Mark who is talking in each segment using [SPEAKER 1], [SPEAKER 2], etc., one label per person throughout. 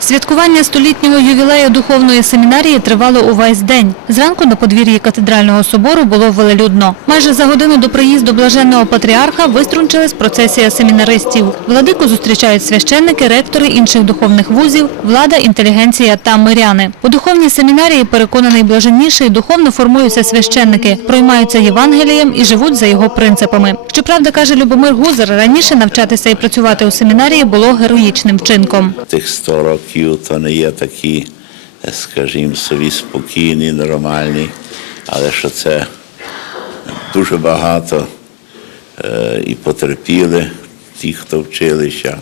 [SPEAKER 1] Святкування столітнього ювілею духовної семінарії тривало увесь день. Зранку на подвір'ї катедрального собору було велелюдно. Майже за годину до приїзду блаженного патріарха виструнчилась процесія семінаристів. Владику зустрічають священники, ректори інших духовних вузів, влада, інтелігенція та миряни. У духовній семінарії переконаний блаженніший духовно формуються священники, проймаються Євангелієм і живуть за його принципами. Щоправда, каже Любомир Гузар, раніше навчатися і працювати у семінарії було героїчним вчинком.
[SPEAKER 2] Тих 100 років то не є такі, скажімо, собі спокійні, нормальні, але що це дуже багато і потерпіли ті, хто вчилися,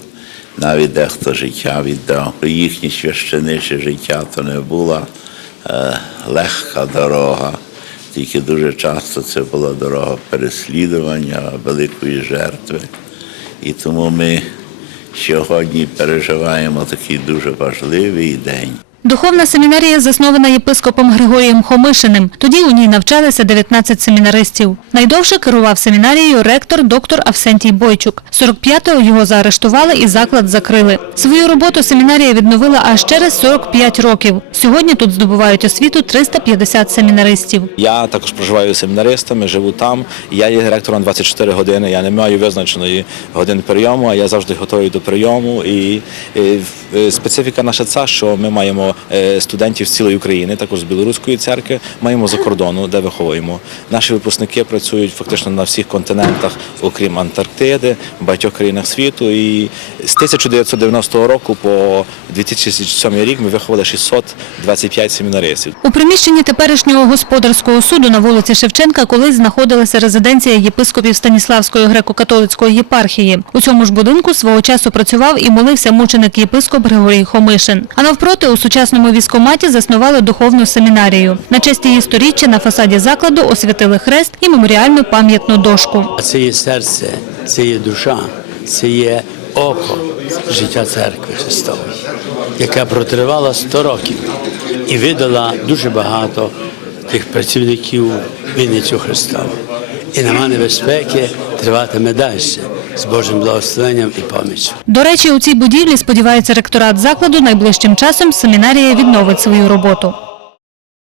[SPEAKER 2] навіть дехто життя віддав. Їхнє священиче життя то не була легка дорога. Тільки дуже часто це була дорога переслідування, великої жертви. І тому ми сьогодні переживаємо такий дуже важливий день.
[SPEAKER 1] Духовна семінарія заснована єпископом Григорієм Хомишиним. Тоді у ній навчалися 19 семінаристів. Найдовше керував семінарією ректор доктор Авсентій Бойчук. 45-го його заарештували і заклад закрили. Свою роботу семінарія відновила аж через 45 років. Сьогодні тут здобувають освіту 350 семінаристів.
[SPEAKER 3] Я також проживаю з семінаристами, живу там. Я є ректором 24 години. Я не маю визначеної години прийому, а я завжди готовий до прийому. І, специфіка наша ця, що ми маємо е, студентів з цілої України, також з білоруської церкви, маємо за кордону, де виховуємо. Наші випускники працюють фактично на всіх континентах, окрім Антарктиди, в багатьох країнах світу. І з 1990 року по 2007 рік ми виховали 625 семінаристів.
[SPEAKER 1] У приміщенні теперішнього господарського суду на вулиці Шевченка колись знаходилася резиденція єпископів Станіславської греко-католицької єпархії. У цьому ж будинку свого часу працював і молився мученик єпископ Григорій Хомишин. А навпроти у сучасному військоматі заснували духовну семінарію. На честь її сторіччя на фасаді закладу освятили хрест і меморіальну пам'ятну дошку.
[SPEAKER 4] Це є серце, це є душа, це є око життя церкви Христової, яка протривала 100 років і видала дуже багато тих працівників Вінницю Христову. І нема небезпеки триватиме далі з Божим благословенням і поміччю.
[SPEAKER 1] До речі, у цій будівлі, сподівається ректорат закладу, найближчим часом семінарія відновить свою роботу.